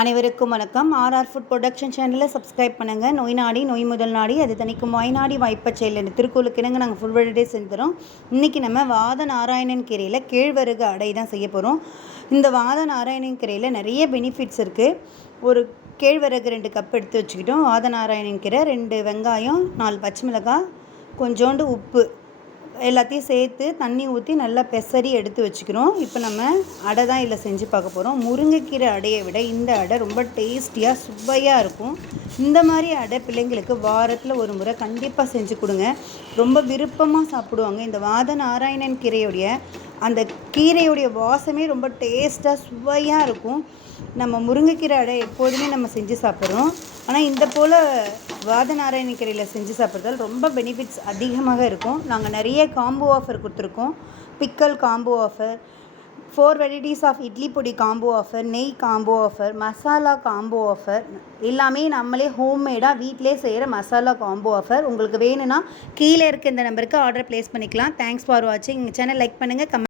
அனைவருக்கும் வணக்கம். R R food production சேனலை சப்ஸ்கிரைப் பண்ணுங்கள் நோய் நாடி நோய் முதல் நாடி அது தனிக்கும் வாய்நாடி வாய்ப்பை செயல் என்று இணங்க நாங்கள் ஃபுல் டே செஞ்சுரும் இன்றைக்கி நம்ம வாத நாராயணன் கீரையில் கேழ்வரகு அடை தான் செய்ய போகிறோம் இந்த வாத நாராயணன் கீரையில் நிறைய பெனிஃபிட்ஸ் இருக்குது ஒரு கேழ்வரகு ரெண்டு கப் எடுத்து வச்சுக்கிட்டோம். வாத நாராயணன் கீரை ரெண்டு வெங்காயம் நாலு பச்சை மிளகாய் கொஞ்சோண்டு உப்பு. எல்லாத்தையும் சேர்த்து தண்ணி ஊற்றி நல்லா பெசரி எடுத்து வச்சுக்கிறோம். இப்போ நம்ம அடை தான் இதில் செஞ்சு பார்க்க போகிறோம் முருங்கைக்கீரை அடையை விட இந்த அடை ரொம்ப டேஸ்டியாக சுவையாக இருக்கும். இந்த மாதிரி அடை பிள்ளைங்களுக்கு வாரத்தில் ஒரு முறை கண்டிப்பாக செஞ்சு கொடுங்க. ரொம்ப விருப்பமாக சாப்பிடுவாங்க. இந்த வாத நாராயணன் கீரையுடைய அந்த கீரையுடைய வாசமே ரொம்ப டேஸ்ட்டாக சுவையாக இருக்கும். நம்ம முருங்கைக்கீரை அடை எப்போதுமே நம்ம செஞ்சு சாப்பிட்றோம். ஆனால் இந்த போல் வாதநாராயண கீரையில் செஞ்சு சாப்பிட்றதால் ரொம்ப பெனிஃபிட்ஸ் அதிகமாக இருக்கும். நாங்கள் நிறைய காம்போ ஆஃபர் கொடுத்துருக்கோம். Pickle combo offer four varieties of idli podi combo offer நெய் combo offer masala combo offer எல்லாமே நம்மளே ஹோம்மேடாக வீட்டிலே செய்கிற மசாலா காம்போ ஆஃபர் உங்களுக்கு வேணும்னா கீழே இருக்க இந்த நம்பருக்கு ஆர்டர் ப்ளேஸ் பண்ணிக்கலாம். தேங்க்ஸ் ஃபார் வாட்சிங் எங்கள் சேனல் லைக் பண்ணுங்கள் கமெண்ட்